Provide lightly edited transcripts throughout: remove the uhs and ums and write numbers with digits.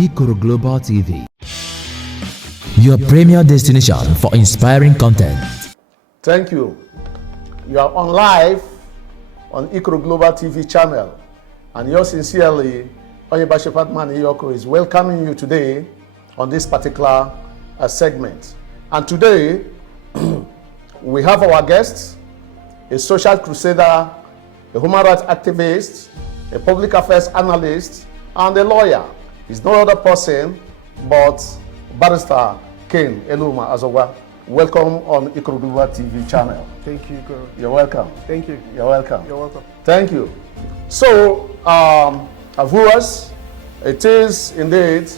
Ikoro Global TV, your premier destination for inspiring content. Thank you. You are on live on Ikoro Global TV channel, and yours sincerely, Onyebashi Fatman Iyoko, is welcoming you today on this particular segment. And today, we have our guests, a social crusader, a human rights activist, a public affairs analyst, and a lawyer. He's no other person but Barrister Barr Eluma Asogwa. Welcome on Ikoro Global TV channel. Thank you, Ikoro. You're welcome. Thank you. You're welcome. You're welcome. Thank you. So, viewers, it is indeed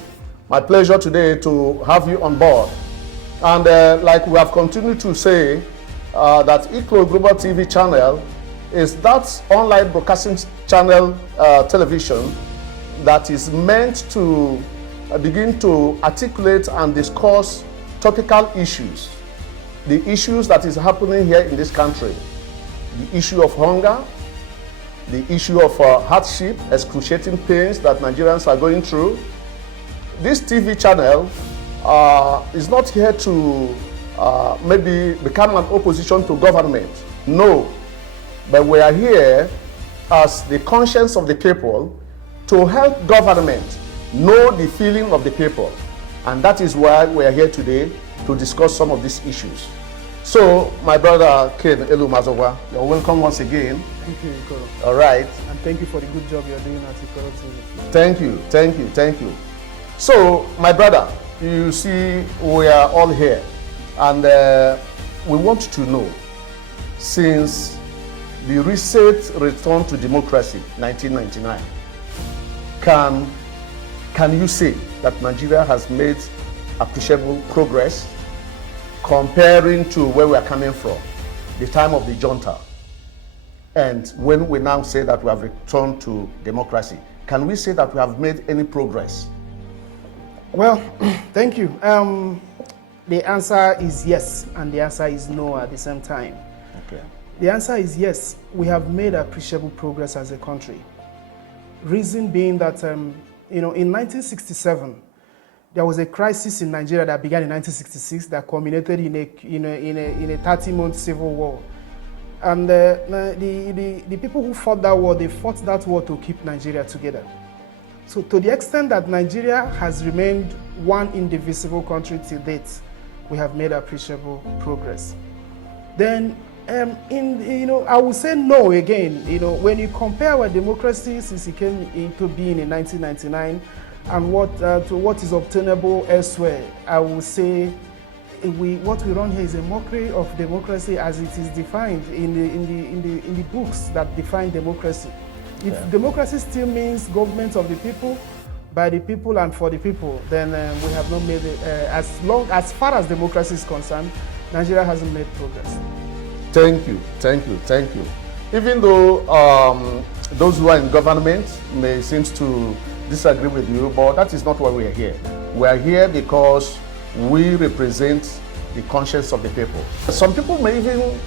my pleasure today to have you on board. And like we have continued to say, that Ikoro Global TV channel is that online broadcasting channel television that is meant to begin to articulate and discuss topical issues. The issues that is happening here in this country. The issue of hunger, the issue of hardship, excruciating pains that Nigerians are going through. This TV channel is not here to maybe become an opposition to government. No, but we are here as the conscience of the people to help government know the feeling of the people. And that is why we are here today to discuss some of these issues. So, my brother Barr Eluma Asogwa, you're welcome once again. Thank you, Ikoro. All right. And thank you for the good job you're doing at Ikoro TV. Thank you, thank you, thank you. So, my brother, you see, we are all here, and we want to know, since the recent return to democracy, 1999, can you say that Nigeria has made appreciable progress comparing to where we are coming from, the time of the junta, and when we now say that we have returned to democracy? Can we say that we have made any progress? Well, thank you. The answer is yes, and the answer is no at the same time. Okay. The answer is yes, we have made appreciable progress as a country. Reason being that, in 1967, there was a crisis in Nigeria that began in 1966 that culminated in a 30-month civil war. And the people who fought that war, they fought that war to keep Nigeria together. So to the extent that Nigeria has remained one indivisible country till date, we have made appreciable progress. Then, I will say no again. When you compare our democracy since it came into being in 1999 and what is obtainable elsewhere, I will say what we run here is a mockery of democracy as it is defined in the books that define democracy. If democracy still means government of the people, by the people and for the people, then we have not made it. As far as democracy is concerned, Nigeria hasn't made progress. Thank you, thank you, thank you. Even though those who are in government may seem to disagree with you, but that is not why we are here. We are here because we represent the conscience of the people. Some people may even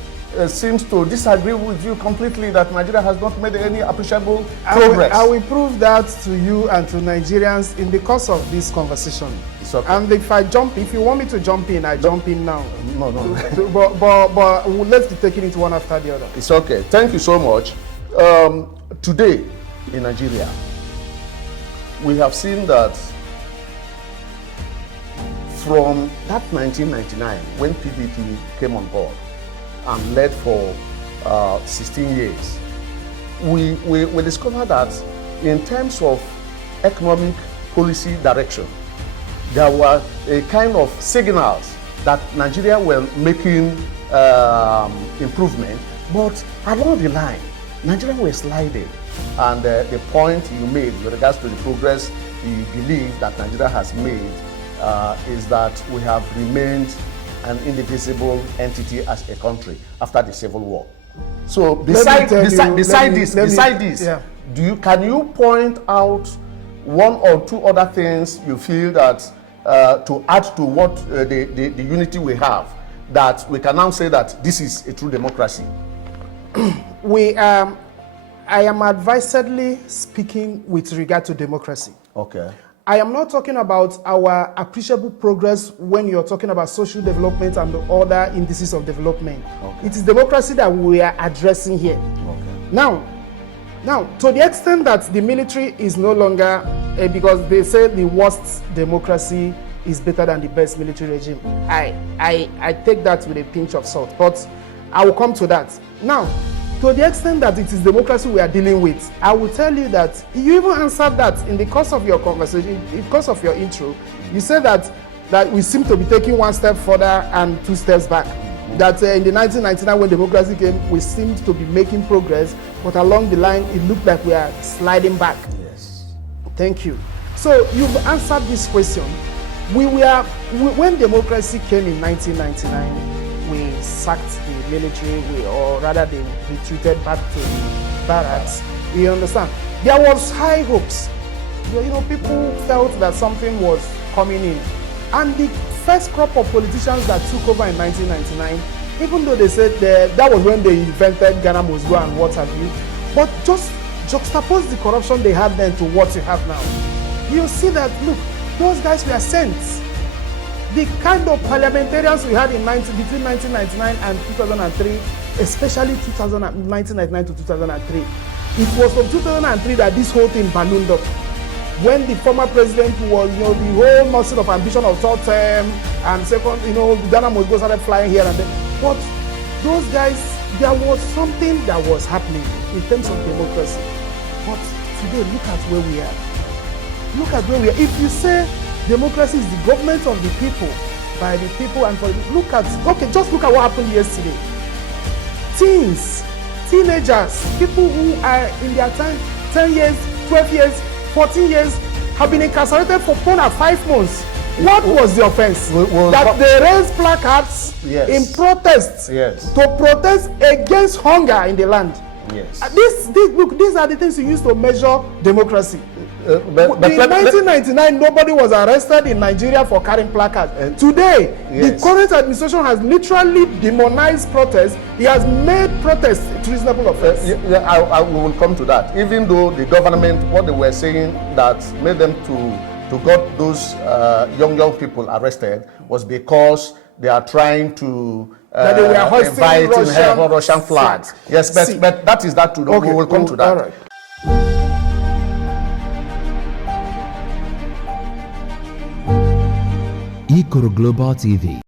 seem to disagree with you completely that Nigeria has not made any appreciable progress. I will prove that to you and to Nigerians in the course of this conversation. It's okay. And if you want me to jump in, I jump in now. No. But let's be taking it one after the other. It's okay. Thank you so much. Today in Nigeria, we have seen that from that 1999, when PDP came on board and led for 16 years, we discovered that in terms of economic policy direction, there were a kind of signals that Nigeria were making improvement, but along the line, Nigeria was sliding. And the point you made with regards to the progress you believe that Nigeria has made is that we have remained an indivisible entity as a country after the Civil War. So beside this, can you point out one or two other things you feel that to add to what the unity we have, that we can now say that this is a true democracy? I am advisedly speaking with regard to democracy. Okay. I am not talking about our appreciable progress when you're talking about social development and the other indices of development. Okay. It is democracy that we are addressing here. Okay. Now, to the extent that the military is no longer, because they say the worst democracy is better than the best military regime. I take that with a pinch of salt, but I will come to that. Now, to the extent that it is democracy we are dealing with, I will tell you that you even answered that in the course of your conversation, in the course of your intro. You said that we seem to be taking one step further and two steps back. That in the 1999 when democracy came, we seemed to be making progress, but along the line it looked like we are sliding back. Yes. Thank you. So you've answered this question. When democracy came in 1999, we sacked the military, or rather they retreated back to the barracks. You understand? There was high hopes. People felt that something was coming in. And the first crop of politicians that took over in 1999, even though they said that was when they invented Ghana must go and what have you, but just juxtapose the corruption they had then to what you have now. You see that, look, those guys were sent. The kind of parliamentarians we had between 1999 and 2003, especially 1999 to 2003, it was from 2003 that this whole thing ballooned up. When the former president was, the whole notion of ambition of third term and second, Ghana must go started flying here and there. But those guys, there was something that was happening in terms of democracy. But today, look at where we are. Look at where we are. If you say democracy is the government of the people, by the people and for the just look at what happened yesterday. Teenagers, people who are in their 10 years, 12 years, 14 years, have been incarcerated for 5 months. What was the offense? That they raised placards in protest to protest against hunger in the land. Yes. These are the things you use to measure democracy. In 1999, nobody was arrested in Nigeria for carrying placards. Today, the current administration has literally demonized protest. He has made protest a reasonable offense. I will come to that. Even though the government, what they were saying that made them to got those young people arrested was because they are trying to that they were hoisting Russian flags. Yes, but that is that too. Okay. We will come to that. All right. Ikoro Global TV,